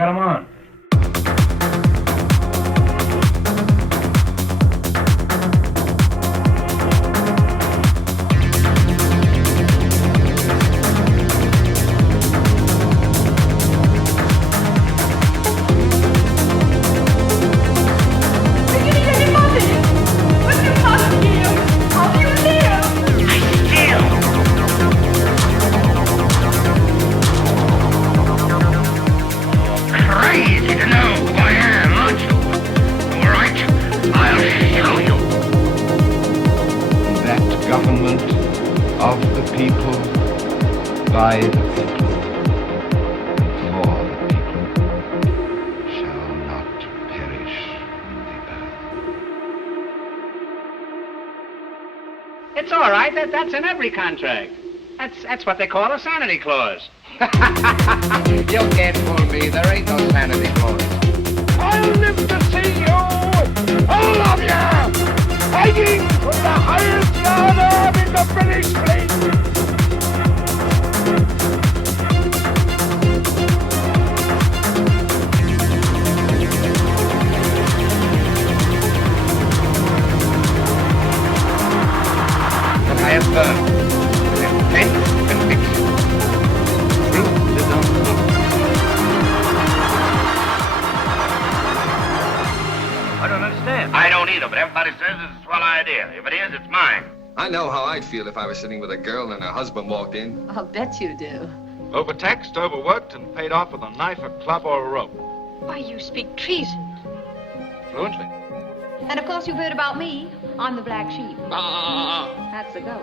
got him on? Of the people, by the people, for the people, shall not perish the earth. It's all right. That's in every contract. That's what they call a sanity clause. You can't fool me. There ain't no sanity clause. I'll live to see you, all of you, fighting for the highest honor in the British fleet. But I have burned with intense conviction. Truth is not true. I don't understand. I don't either, but everybody says it's a swell idea. If it is, it's mine. I know how I'd feel if I was sitting with a girl and her husband walked in. I'll bet you do. Overtaxed, overworked, and paid off with a knife, a club, or a rope. Why, you speak treason. Fluently. And of course you've heard about me. I'm the black sheep. That's a go.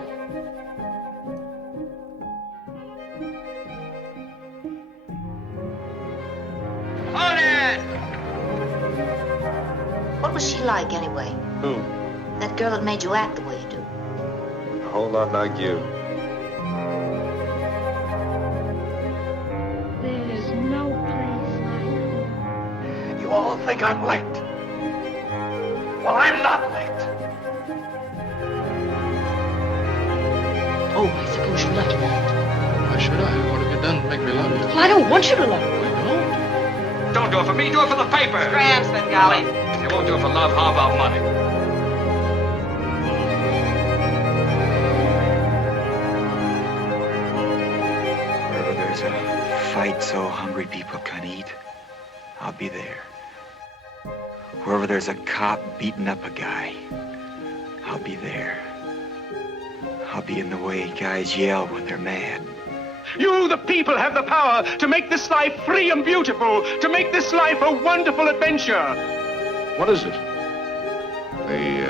Hold it! What was she like, anyway? Who? That girl that made you act the way you do. A whole lot like you. There's no place like home. You all think I'm late. Well, I'm not late. Oh, I suppose you love me. Why should I? What have you done to make me love you? Well, I don't want you to love me. I don't. Don't do it for me, do it for the paper. Scram, Svengali. If you won't do it for love, how about money? Wherever there's a fight so hungry people can eat, I'll be there. Wherever there's a cop beating up a guy, I'll be there. I'll be in the way guys yell when they're mad. You, the people, have the power to make this life free and beautiful, to make this life a wonderful adventure. What is it? The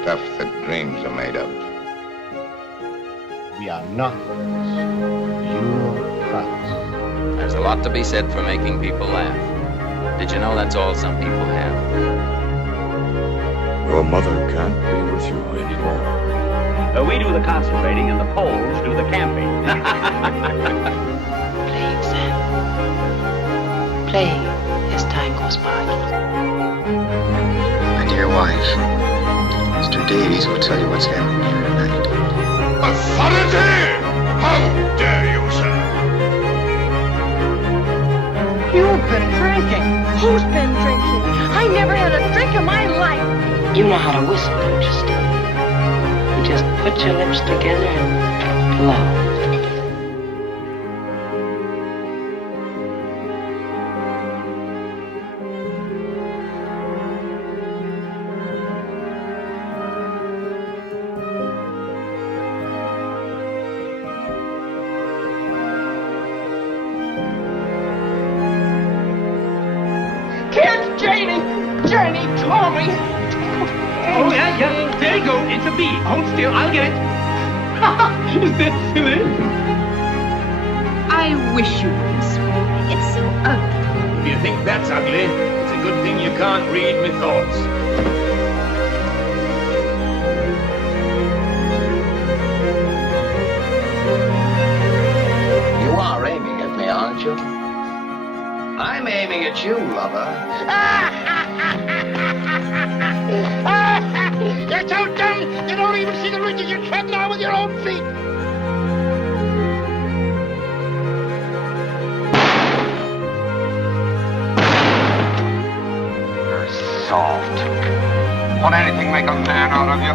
stuff that dreams are made of. We are not your pups. There's a lot to be said for making people laugh. Did you know that's all some people have? Your mother can't be with you anymore. We do the concentrating and the Poles do the camping. Play, Sam. Play as time goes by. My dear wife, Mr. Davies will tell you what's happening here tonight. Authority! How dare you, sir? You've been drinking. Who's been drinking? I never had a drink in my life. You know how to whistle, don't you, Steve? You just put your lips together and blow. Kids, Janie! Janie, Tommy! Oh, yeah. There you go. It's a bee. Hold still. I'll get it. Is that silly? I wish you wouldn't swear. It's so ugly. If you think that's ugly, it's a good thing you can't read my thoughts. You are aiming at me, aren't you? I'm aiming at you, lover. You're so dumb, you don't even see the ridges you're treading on with your own feet. solved. Won't anything make a man out of you?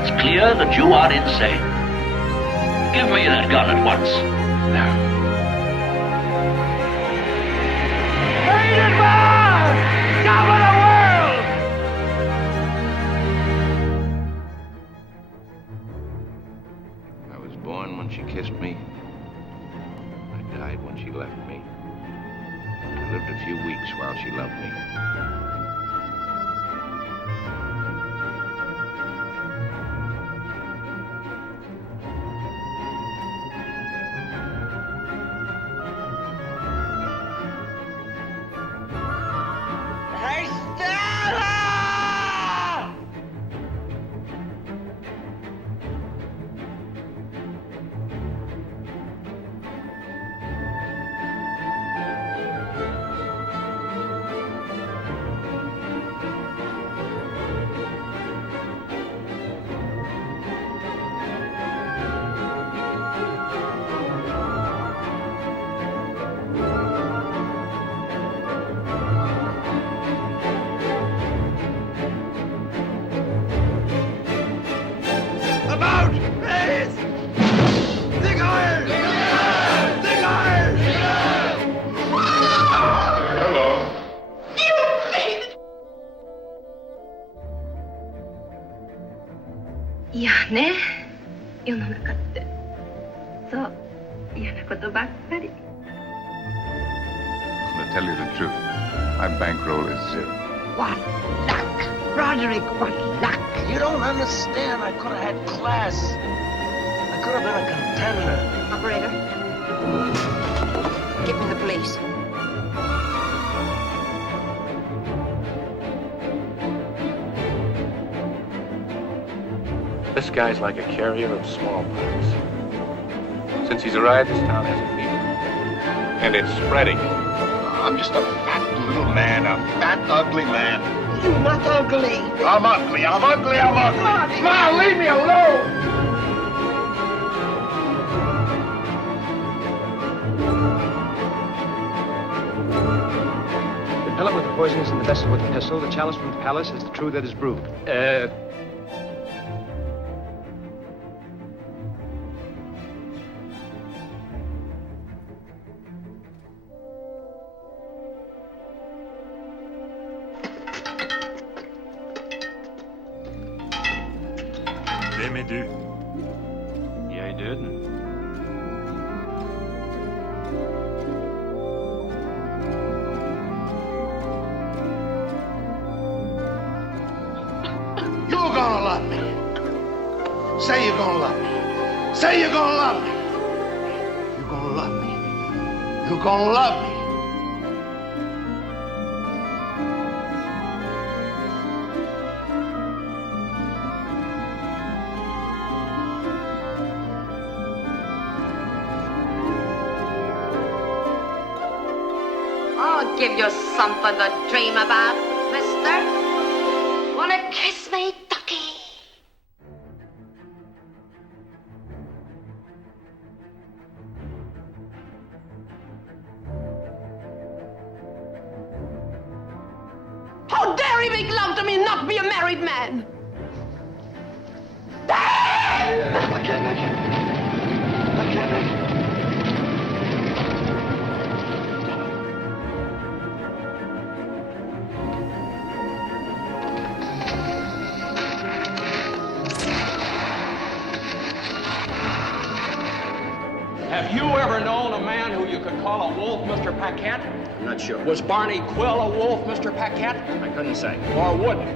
It's clear that you are insane. Give me that gun at once. Rated man! Top of the world! I was born when she kissed me. I died when she left me. I lived a few weeks while she loved me. Hey, Stella! About face! Dig iron! Dig iron! Dig iron! Hello.いやね、世の中ってそう嫌なことばっかり。 To tell you the truth, my bankroll is zero. What luck! Roderick, what luck! You don't understand. I could have had class. I could have been a contender. Operator, give me the police. This guy's like a carrier of smallpox. Since he's arrived, this town has a fever. And it's spreading. I'm just a fat little man, a fat, ugly man. You're not ugly. I'm ugly, I'm ugly, I'm ugly. Ma, leave me alone! The pellet with the poison is in the vessel with the pistol. The chalice from the palace is the true that is brewed. Hvem er du? Jeg er døden. You're gonna love me. Say you're gonna love me. Say you're gonna love me. You're gonna love me. You're gonna love me. I'll give you something to dream about, mister. Wanna kiss me, ducky? How dare he make love to me and not be a married man? Have you ever known a man who you could call a wolf, Mr. Paquette? I'm not sure. Was Barney Quill a wolf, Mr. Paquette? I couldn't say. Or wouldn't?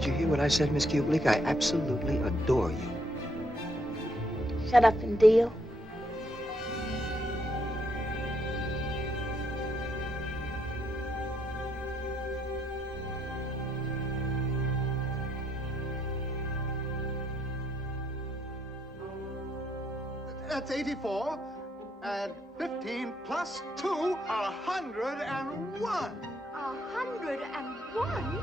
Did you hear what I said, Miss Kubelik? I absolutely adore you. Shut up and deal. That's 84. And 15 plus 2 are 101. 101?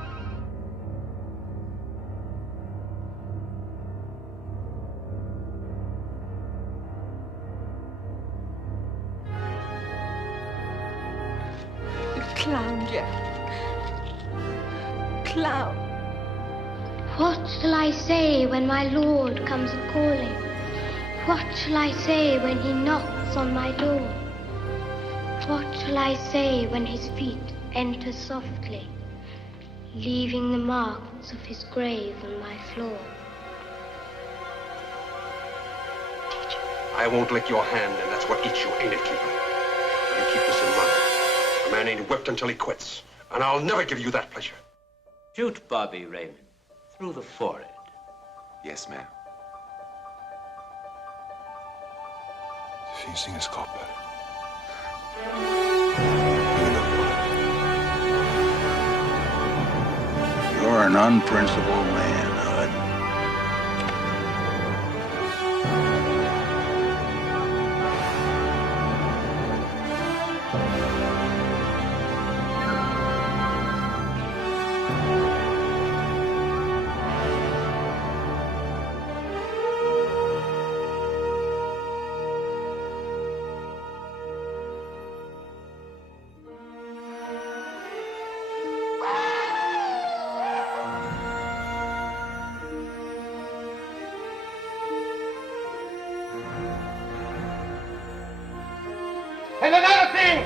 Clown, Jack. Clown. What shall I say when my Lord comes a-calling? What shall I say when he knocks on my door? What shall I say when his feet enter softly, leaving the marks of his grave on my floor? I won't lick your hand, and that's what eats you, ain't it, Keeper? You keep this in mind. A man ain't whipped until he quits, and I'll never give you that pleasure. Shoot Bobby Raymond through the forehead. Yes, ma'am. Det finns ingen skapare. You're an unprincipled man, Hud. And another thing!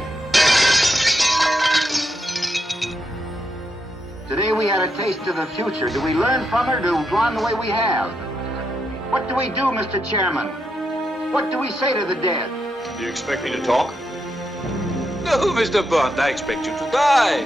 Today we had a taste of the future. Do we learn from it or do we go on the way we have? What do we do, Mr. Chairman? What do we say to the dead? Do you expect me to talk? No, Mr. Bond, I expect you to die.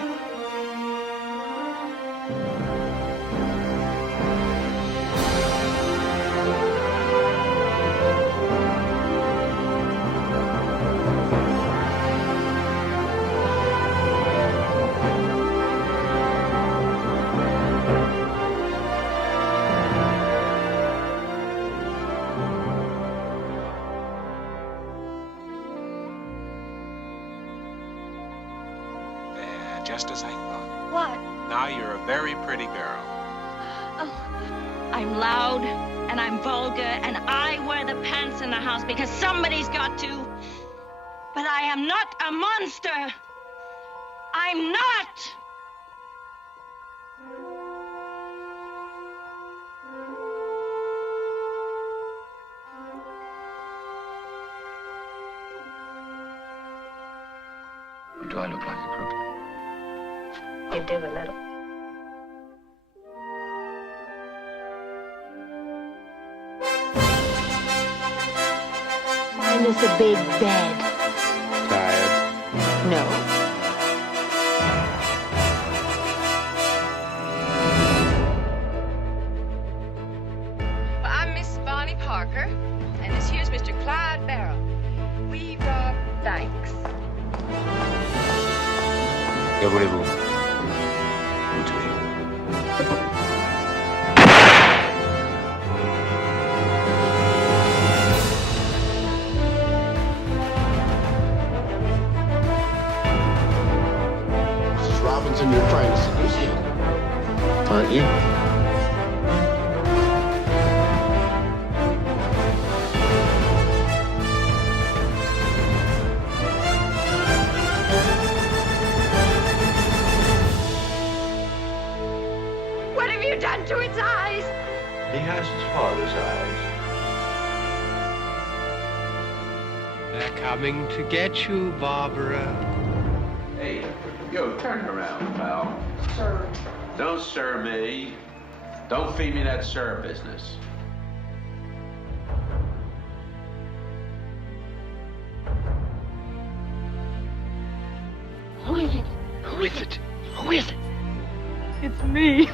Just as I thought. What? Now you're a very pretty girl. Oh, I'm loud and I'm vulgar and I wear the pants in the house because somebody's got to. But I am not a monster. I'm not. Do I look like a crook? You do a little. Mine is a big bed. Tired? No. Well, I'm Miss Bonnie Parker, and this here's Mr. Clyde Barrow. We rob banks. Que voulez-vous? Mrs. Robinson, you're trying to seduce me. Aren't you? What have you done to its eyes? He has his father's eyes. They're coming to get you, Barbara. Hey, yo, turn around, pal. Sir. Don't sir me. Don't feed me that sir business. Who is it? Who is it? Who is it? It's me.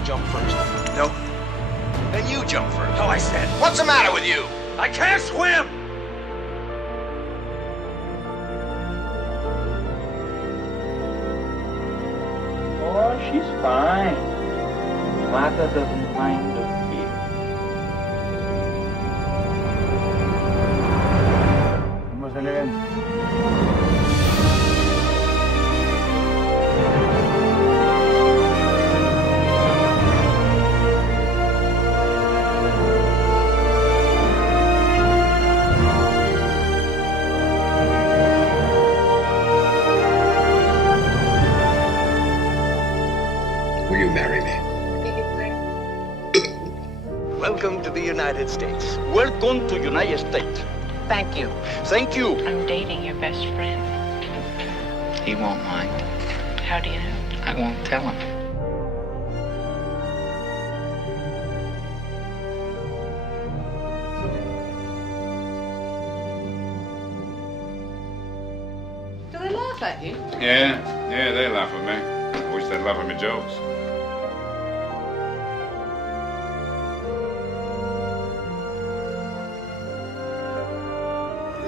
I'll jump first. No. Then you jump first. No, I said. What's the matter with you? I can't swim! Oh, she's fine. Martha doesn't mind a bit. Vamos a leer. Will you marry me? Welcome to the United States. Welcome to United States. Thank you. Thank you. I'm dating your best friend. He won't mind. How do you know? I won't tell him. Do they laugh at you? Yeah, they laugh at me. I wish they'd laugh at my jokes.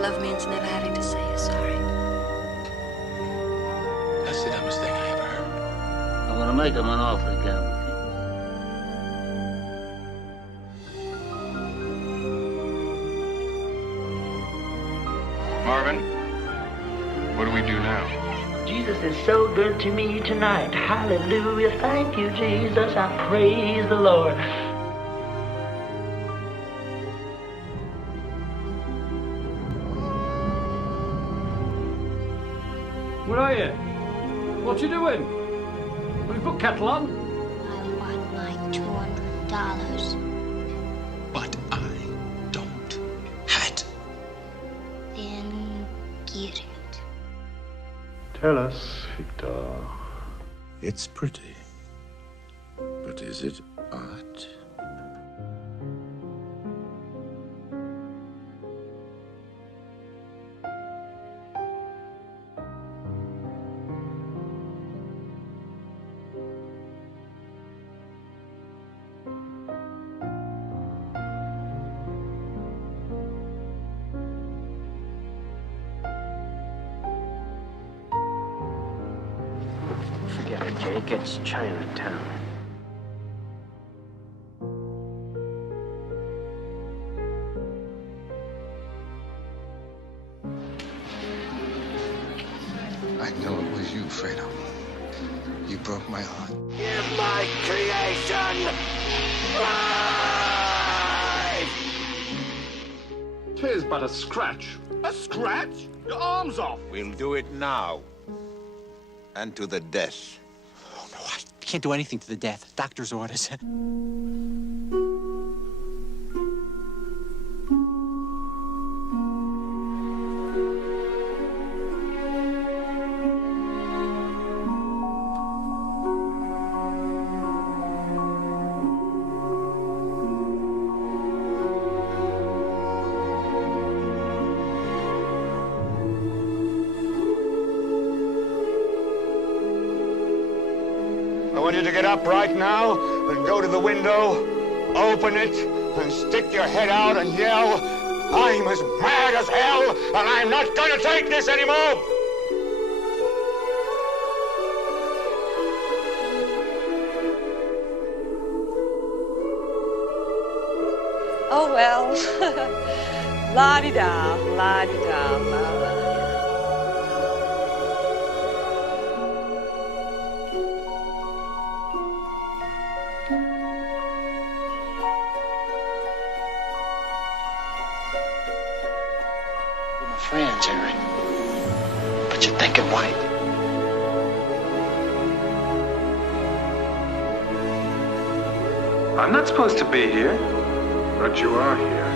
Love means never having to say you're sorry. That's the dumbest thing I ever heard. I'm gonna make him an offer again. Marvin, what do we do now? Jesus is so good to me tonight. Hallelujah. Thank you, Jesus. I praise the Lord. Where are you? What you doing? Have you put kettle on? I want my $200. But I don't have it. Then get it. Tell us, Victor. It's pretty. But is it art? Forget it, Jake. It's Chinatown. I know it was you, Fredo. You broke my heart. Give my creation life! 'Tis but a scratch. A scratch? Your arm's off. We'll do it now. And to the death. Oh, no, I can't do anything to the death. Doctor's orders. I want you to get up right now and go to the window, open it, and stick your head out and yell, "I'm as mad as hell, and I'm not gonna take this anymore!" Oh, well. La-di-da, la-di-da, la-la. We're my friends, Harry. But you're thinking white. I'm not supposed to be here, but you are here.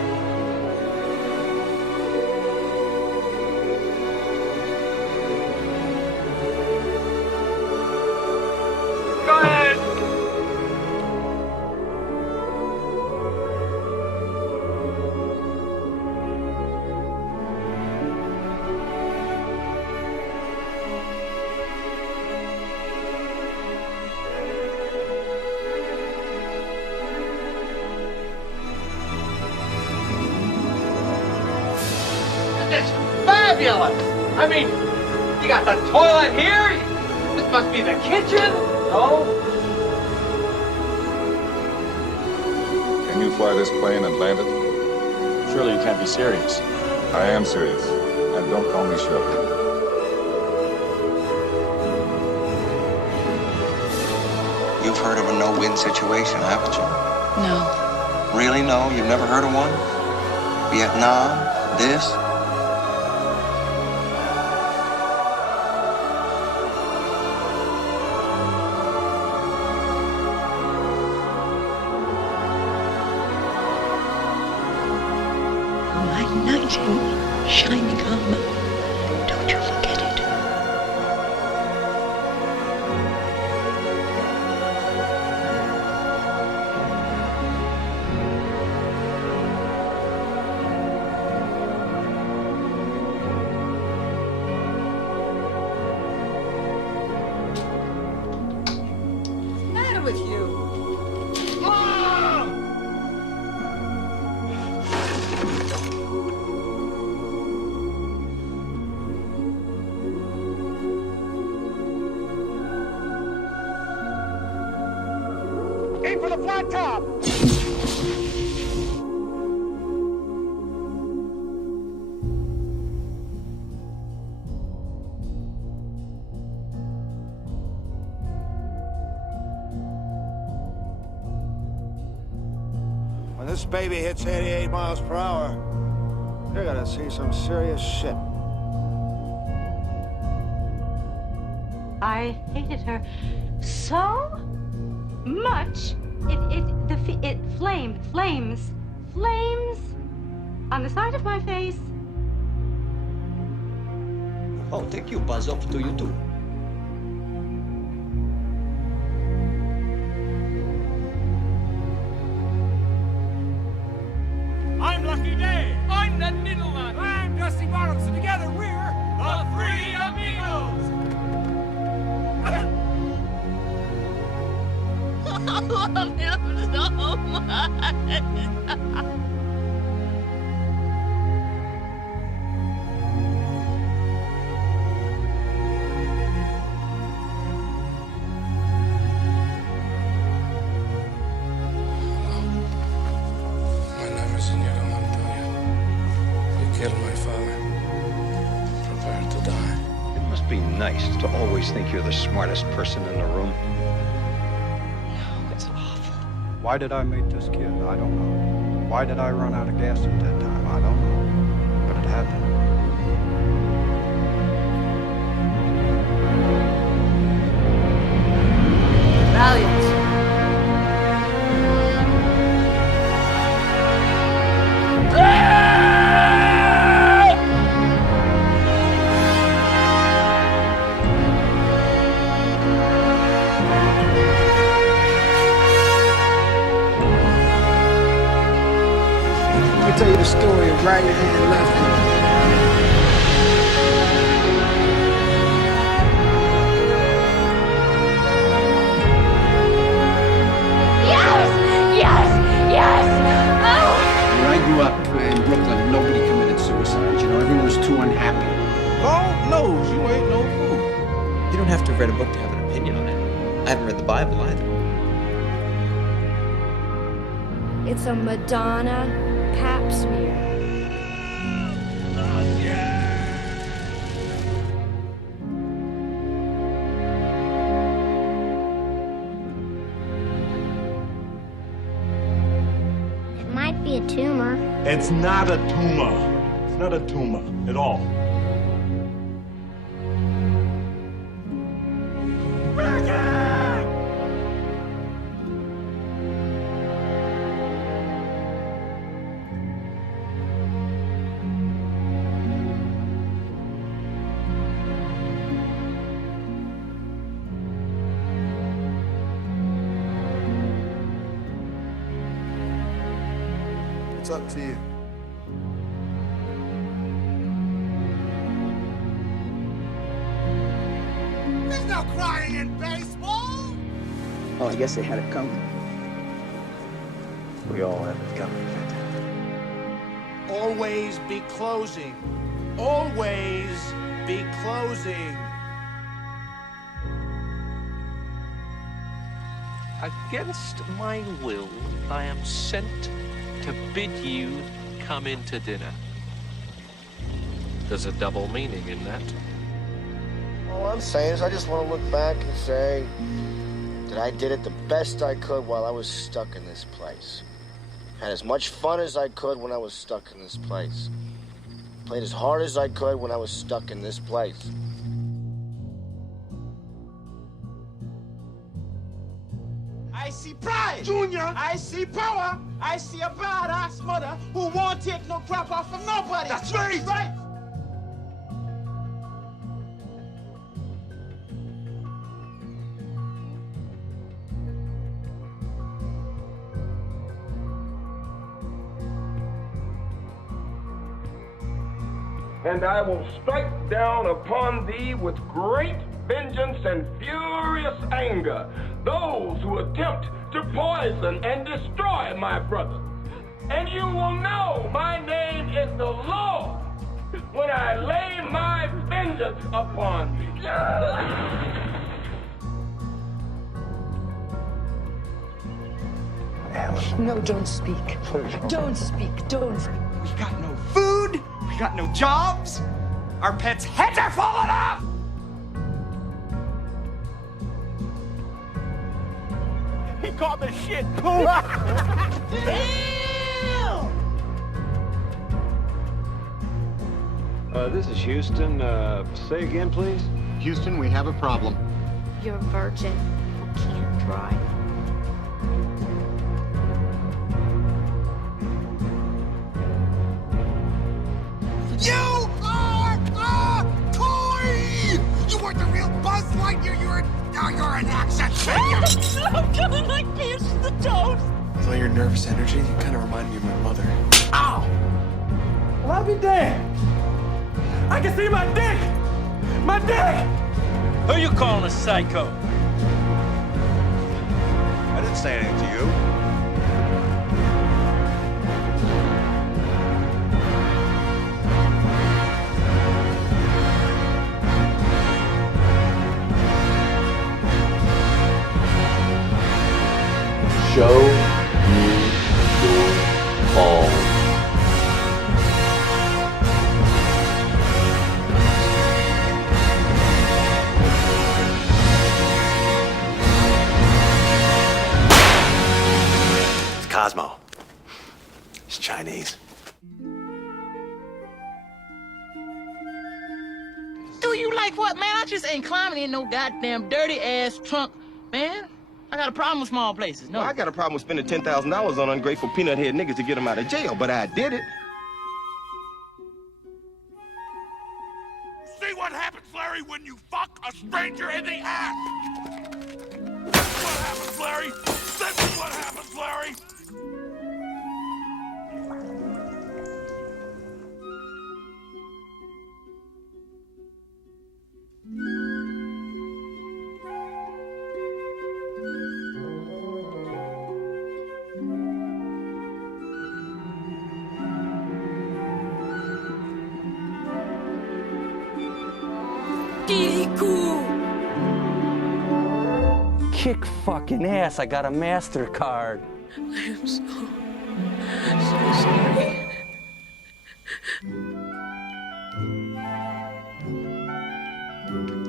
Go ahead. fabulous. I mean, you got the toilet here. This must be the kitchen. No? Can you fly this plane and land it? Surely you can't be serious. I am serious. And don't call me Shirley. You've heard of a no-win situation, haven't you? No. Really, no? You've never heard of one? Vietnam? This? My knight in shining armor. Don't you forget it. What's the matter with you? Aim for the flat top! When this baby hits 88 miles per hour, you're gonna see some serious shit. I hated her so much. It flames on the side of my face. Oh, thank you, Buzz. Off to you too. I'm Lucky Day. I'm Ned Middleman. I'm Dusty Bottoms, and together we're the Three Amigos. I love him so much. My name is Senora Montoya. You killed my father. Prepare to die. It must be nice to always think you're the smartest person in the room. It's awful. Why did I meet this kid? I don't know. Why did I run out of gas at that time? I don't know. But it happened. Valiant. Let me tell you the story of right hand and left hand. When I grew up in Brooklyn, nobody committed suicide. You know, everyone was too unhappy. God knows you ain't no fool. You don't have to have read a book to have an opinion on it. I haven't read the Bible either. It's a Madonna pap smear. It might be a tumor. It's not a tumor. It's not a tumor at all. It's up to you. There's no crying in baseball. Oh, I guess they had it coming. We all have it coming. Always be closing. always be closing. Against my will, I am sent to bid you come into dinner. There's a double meaning in that. All I'm saying is I just want to look back and say that I did it the best I could while I was stuck in this place. Had as much fun as I could when I was stuck in this place. Played as hard as I could when I was stuck in this place. I see pride, Junior. I see power. I see a badass mother who won't take no crap off of nobody. That's right. Right. And I will strike down upon thee with great vengeance and furious anger those who attempt to poison and destroy my brother. And you will know my name is the Lord when I lay my vengeance upon thee. No, don't speak. Don't speak. Don't speak. We got no food. We got no jobs. Our pets' heads are falling off. He called the shit poop. This is Houston. Say again, please. Houston, we have a problem. You're a virgin who can't drive. You are a toy! You weren't the real Buzz Lightyear, you're an action figure! I'm coming like Pierce the Toast. With all your nervous energy, you kind of remind me of my mother. Ow! Well, I'll be damned. I can see my dick! My dick! Who you calling a psycho? I didn't say anything to you. Show me your balls. It's Cosmo. He's Chinese. Do you like what, man? I just ain't climbing in no goddamn dirty ass trunk, man. I got a problem with small places. No. Well, I got a problem with spending $10,000 on ungrateful peanut head niggas to get them out of jail, but I did it. See what happens, Larry, when you fuck a stranger in the ass! That's what happens, Larry! This is what happens, Larry! Kick fucking ass. I got a MasterCard. I'm so sorry.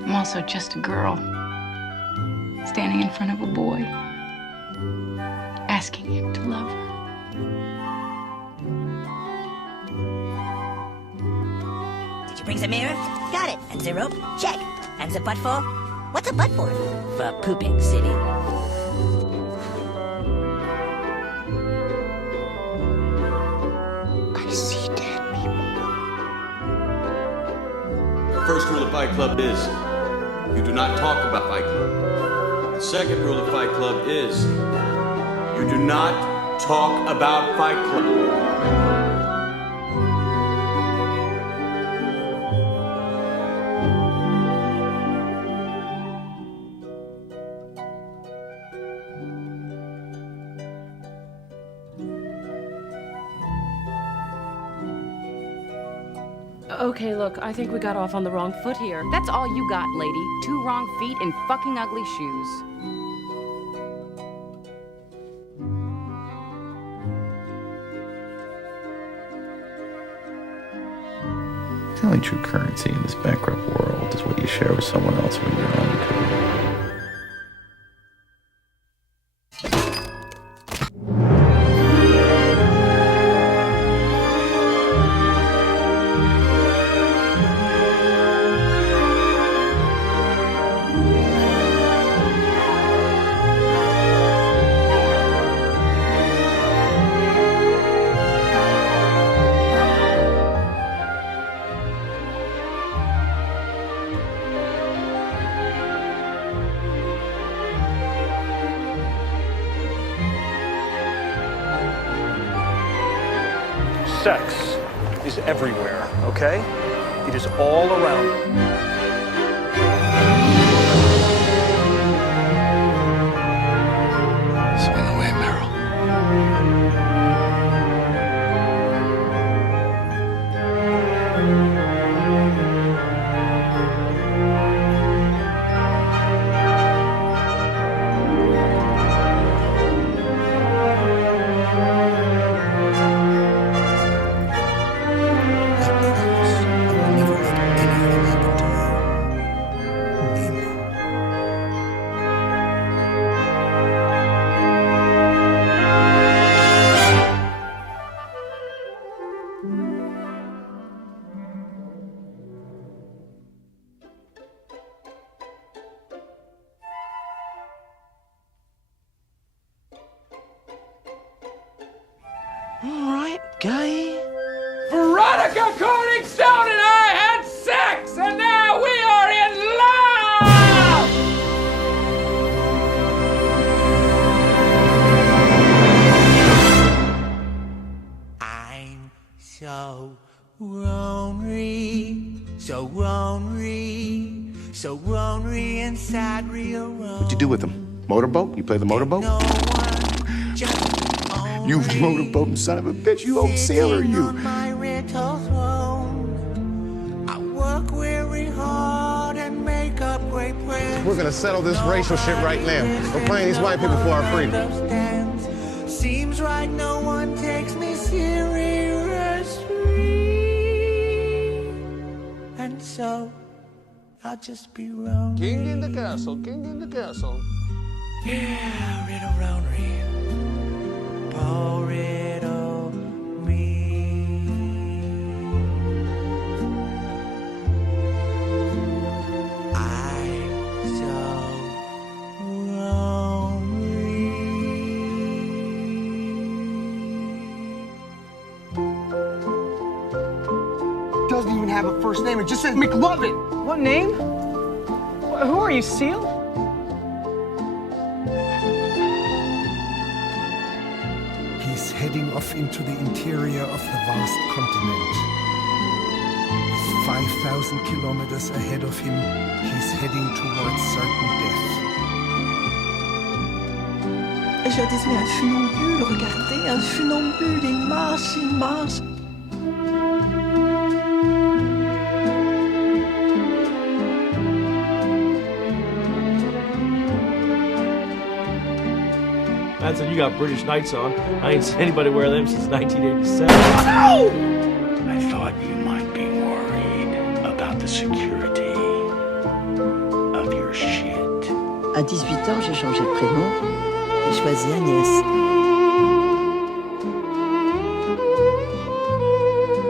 I'm also just a girl standing in front of a boy, asking him to love her. Did you bring the mirror? Got it. And the rope? Check. And the butt for? What's a butt for? For pooping, silly. I see dead people. The first rule of Fight Club is you do not talk about Fight Club. The second rule of Fight Club is you do not talk about Fight Club. Okay, look, I think we got off on the wrong foot here. That's all you got, lady. 2 wrong feet in fucking ugly shoes. The only true currency in this bankrupt world is what you share with someone else when you're uncool. Sex is everywhere, okay? It is all around you. Swing away, Meryl. All right, guy. Veronica Corningstone and I had sex, and now we are in love! I'm so lonely, so lonely, so lonely inside real lonely. What'd you do with them? Motorboat? You play the motorboat? You motorboating son of a bitch. You old sailor, you. My rental throne. I work very hard and make up great plans. We're gonna settle this racial shit right now. We're playing these white people for our freedom. Seems like no one takes me seriously. And so I'll just be wrong. King in the castle, king in the castle. Yeah, riddle lonely. Pour it on me. I'm so lonely. Doesn't even have a first name. It just says McLovin. What name? Who are you, Seal? He's heading off into the interior of the vast continent. With 5,000 kilometers ahead of him, he's heading towards certain death. Je disais un funambule, regardez, un funambule, il marche, il marche. Manson, you got British Knights on. I ain't seen anybody wear them since 1987. No! I thought you might be worried about the security of your shit. À 18 ans, j'ai changé de prénom. J'ai choisi Agnès.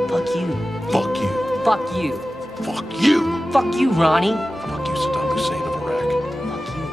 Fuck you. Fuck you. Fuck you. Fuck you. Fuck you, Ronnie. Fuck you, Saddam Hussein of Iraq. Fuck you.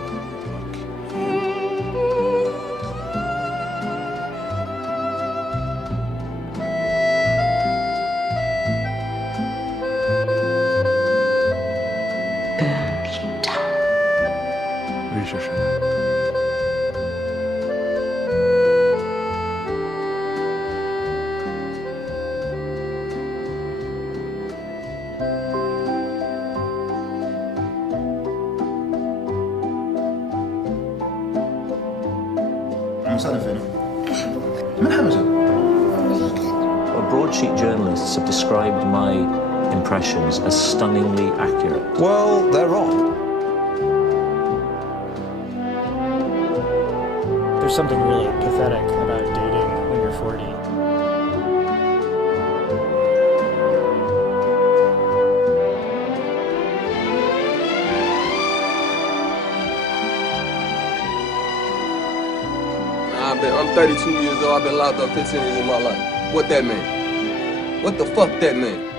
Broadsheet journalists have described my impressions as stunningly accurate. Well, they're wrong. There's something really pathetic about dating when you're 40. I'm 32 years old. I've been locked up 15 years of my life. What that mean? What the fuck that mean?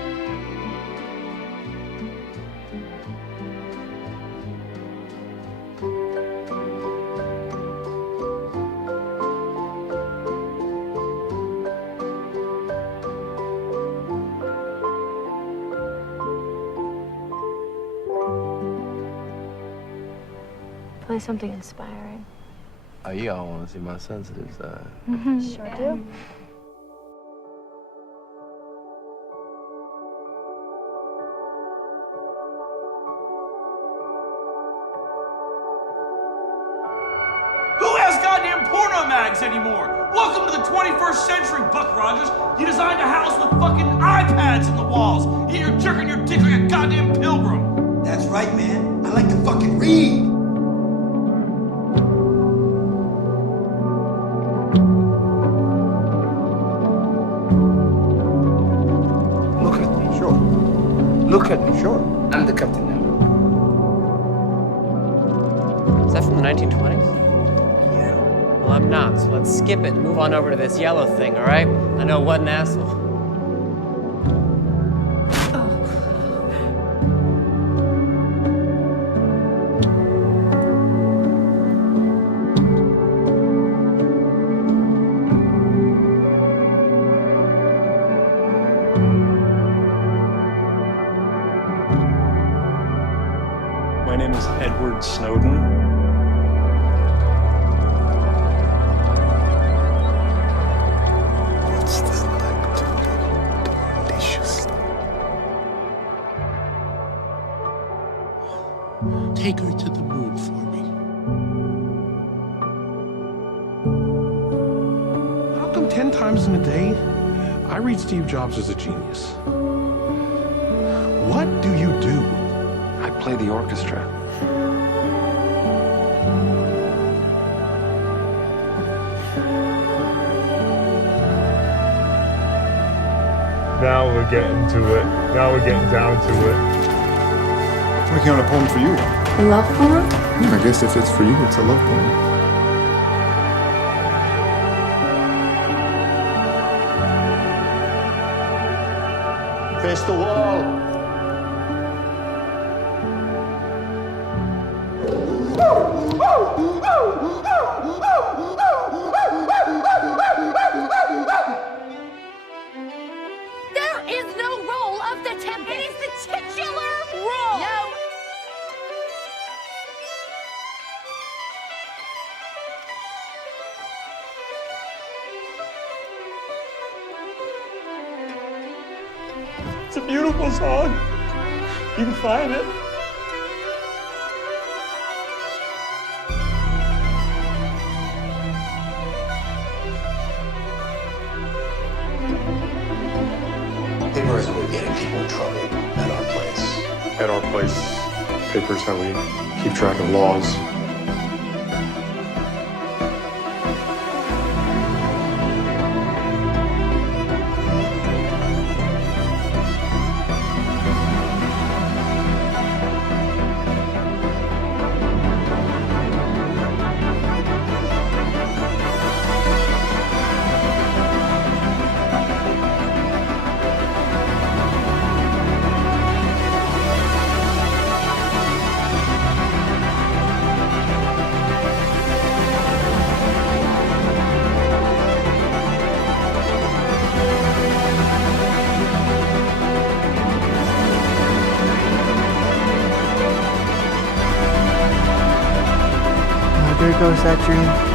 Play something inspiring. Oh, you all want to see my sensitive side. Sure do. Who has goddamn porno mags anymore? Welcome to the 21st century, Buck Rogers. You designed a house with fucking iPads in the walls. Yet you're jerking your dick like a goddamn pilgrim. That's right, man. I like to fucking read. Look at me, sure. I'm the captain now. Is that from the 1920s? Yeah. Well, I'm not, so let's skip it and move on over to this yellow thing, all right? I know, what an asshole. My name is Edward Snowden. What's that like to be delicious? Take her to the moon for me. How come 10 times in a day I read Steve Jobs as a genius? What do you do? I play the orchestra. Now we're getting to it. Now we're getting down to it. Working on a poem for you. A love poem? Yeah, I guess if it's for you, it's a love poem. Face the wall. There is no role of the Tempest. It is the titular role. No. It's a beautiful song. You can find it. Paper is how we get people in trouble at our place. At our place, paper's how we keep track of laws. There goes that dream.